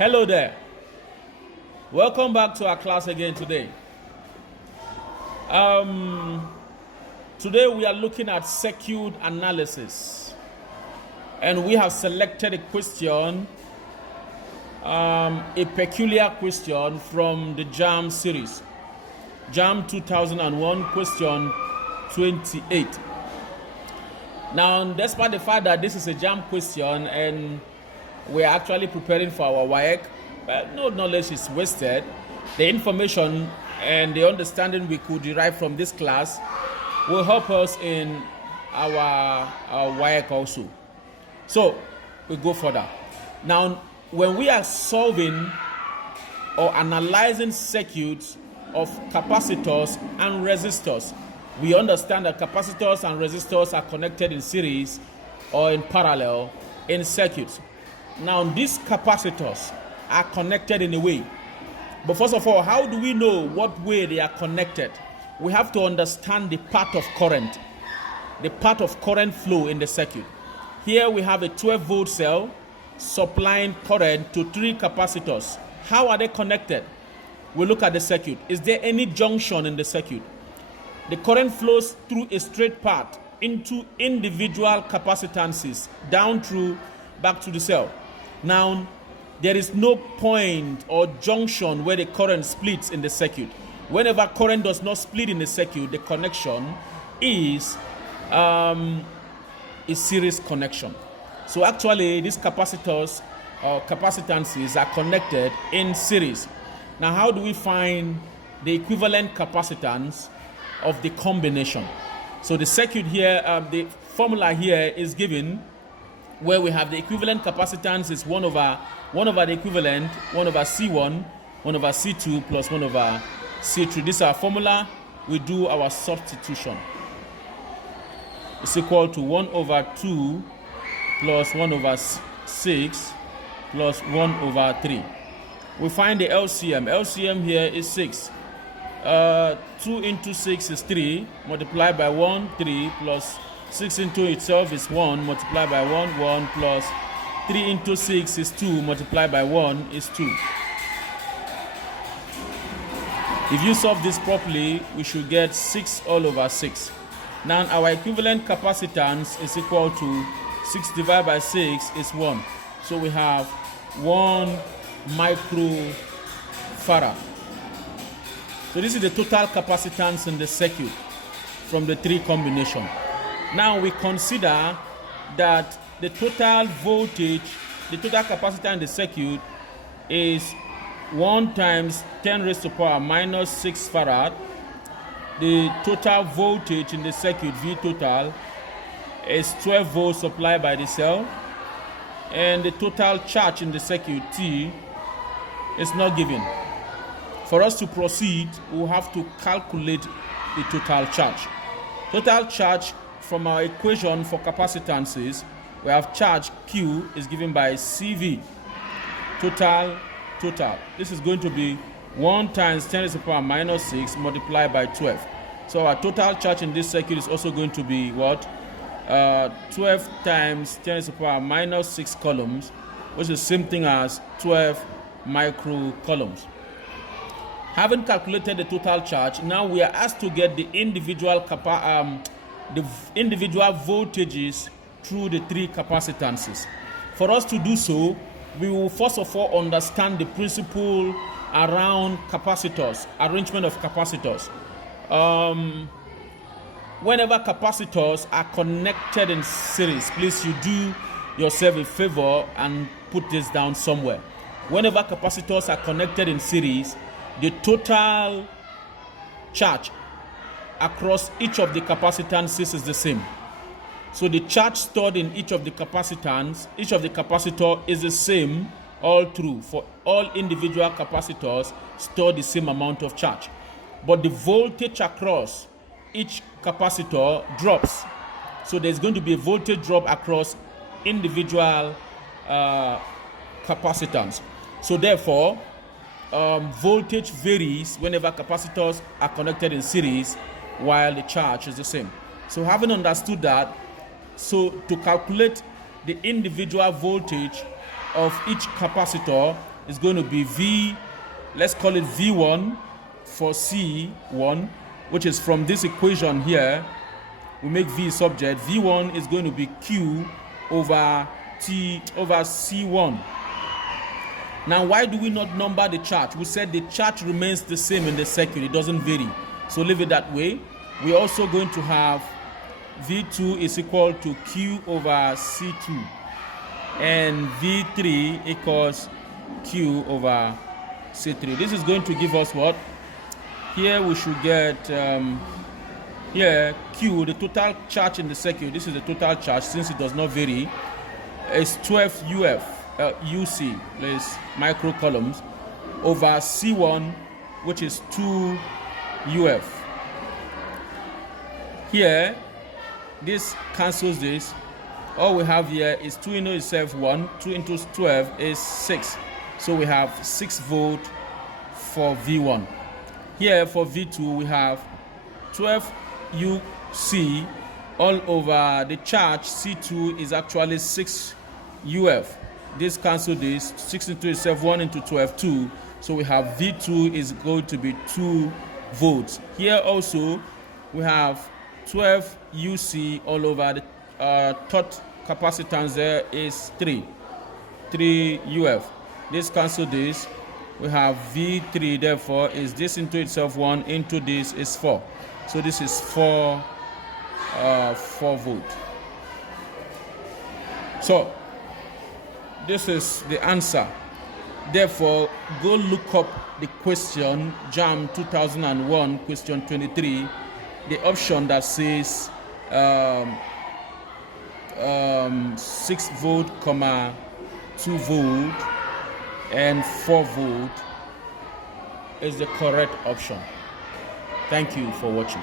Hello there. Welcome back to our class again today. Today we are looking at circuit analysis, and we have selected a question, a peculiar question from the JAM series, JAM 2001 question 28. Now, despite the fact that this is a JAM question and we're actually preparing for our WAEC, no knowledge is wasted. The information and the understanding we could derive from this class will help us in our WAEC also. So, we go further. Now, when we are solving or analyzing circuits of capacitors and resistors, we understand that capacitors and resistors are connected in series or in parallel in circuits. Now, these capacitors are connected in a way. But first of all, how do we know what way they are connected? We have to understand the path of current flow in the circuit. Here we have a 12-volt cell supplying current to 3 capacitors. How are they connected? We look at the circuit. Is there any junction in the circuit? The current flows through a straight path into individual capacitances down through back to the cell. Now, there is no point or junction where the current splits in the circuit. Whenever current does not split in the circuit, the connection is a series connection. So actually, these capacitors or capacitances are connected in series. Now, how do we find the equivalent capacitance of the combination? So the circuit here, the formula here is given where we have the equivalent capacitance is 1 over the equivalent, 1 over C1, 1 over C2 plus 1 over C3. This is our formula. We do our substitution. It's equal to 1 over 2 plus 1 over 6 plus 1 over 3. We find the LCM. LCM here is 6. 2 into 6 is 3, multiplied by 1, 3, plus 6 into itself is 1, multiplied by 1, 1, plus 3 into 6 is 2, multiplied by 1 is 2. If you solve this properly, we should get 6 all over 6. Now, our equivalent capacitance is equal to 6 divided by 6 is 1. So we have 1 microfarad. So this is the total capacitance in the circuit from the 3 combination. Now we consider that the total voltage, the total capacitance in the circuit is 1 times 10 raised to power minus 6 farad. The total voltage in the circuit, V total, is 12 volts supplied by the cell. And the total charge in the circuit, T, is not given. For us to proceed, we'll have to calculate the total charge. Total charge from our equation for capacitances, we have charge Q is given by CV. Total. This is going to be 1 times 10 raised to the power minus 6 multiplied by 12. So our total charge in this circuit is also going to be what? 12 times 10 raised to the power minus 6 coulombs, which is the same thing as 12 microcoulombs. Having calculated the total charge, now we are asked to get the individual voltages through the 3 capacitances. For us to do so, we will first of all understand the principle around capacitors, arrangement of capacitors. Whenever capacitors are connected in series, please you do yourself a favor and put this down somewhere. Whenever capacitors are connected in series, the total charge across each of the capacitances is the same. So the charge stored in each of the capacitor is the same all through. For all individual capacitors store the same amount of charge. But the voltage across each capacitor drops. So there's going to be a voltage drop across individual capacitance. So therefore, voltage varies whenever capacitors are connected in series while the charge is the same. So having understood that, so to calculate the individual voltage of each capacitor, is going to be V, let's call it V1 for C1, which is from this equation here. We make V subject. V1 is going to be Q over T over C1. Now, why do we not number the charge? We said the charge remains the same in the circuit. It doesn't vary. So leave it that way. We're also going to have V2 is equal to Q over C2. And V3 equals Q over C3. This is going to give us what? Here we should get, here Q, the total charge in the circuit. This is the total charge since it does not vary. It's 12 UC, let's micro coulombs, over C1, which is 2 UF. Here, this cancels this. All we have here is 2 into itself 1, 2 into 12 is 6. So we have 6 volt for V1. Here for V2 we have 12 UC all over the charge. C2 is actually 6 UF. This cancel this, 6 into itself 1 into 12 2. So we have V2 is going to be 2 volts. Here also we have 12 UC all over the third capacitance. There is 3 UF. This cancel this. We have V3, therefore is this into itself 1 into this is 4. So this is 4 volt. So this is the answer. Therefore, go look up the question, JAM 2001, question 23, the option that says 6 volt, 2 volt, and 4 volt is the correct option. Thank you for watching.